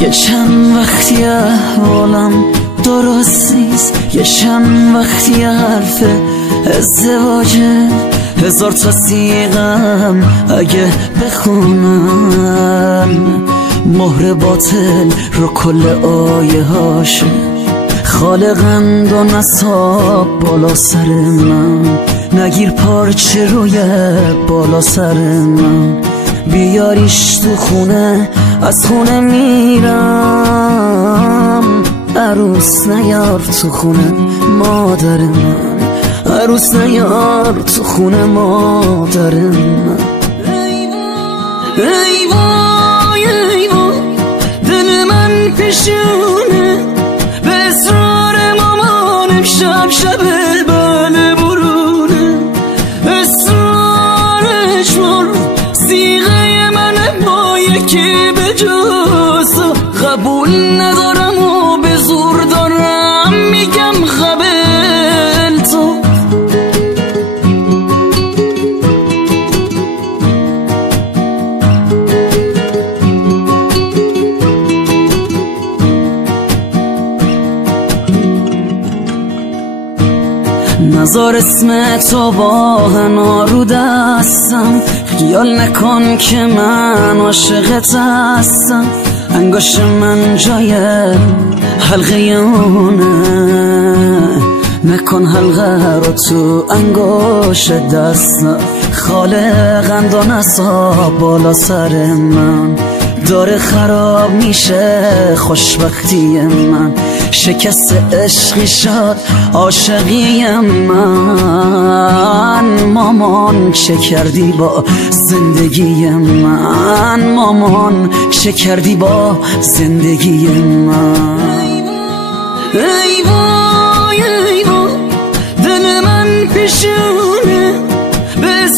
یه چند وقتی احوالم درست نیست، یه چند وقتی حرف ازدواجه، هزار تا سیغم اگه بخونم مهر باطل رو کل آیه هاشه. خالقند و نصاب بالا سر من، نگیر پارچه روی بالا سر من، بیاریش تو خونه از خونه میرم. عروس نیار تو خونه مادر من، عروس نیار تو خونه مادر من. ای وای ای وای دل من پیشونه، به اصرار مامانم شب شب بله برونه، اصرارش مر سیغه منه با یکی به جز قبول ندارم و به زور دارم میگم قبل تو. نزار اسم تو با هنا رو دستم، خیال نکن که من عاشقت هستم. انگشت من جای حلقه اونه، نکن حلقه رو تو انگشت دستم. خالقند و نصاب بالا سر من، داره خراب میشه خوشبختی من. شکست عشقی شد عاشقی من، مامان چه کردی با زندگی من، مامان چه کردی با زندگی من. ای وای ای وای دل من پیشونه، به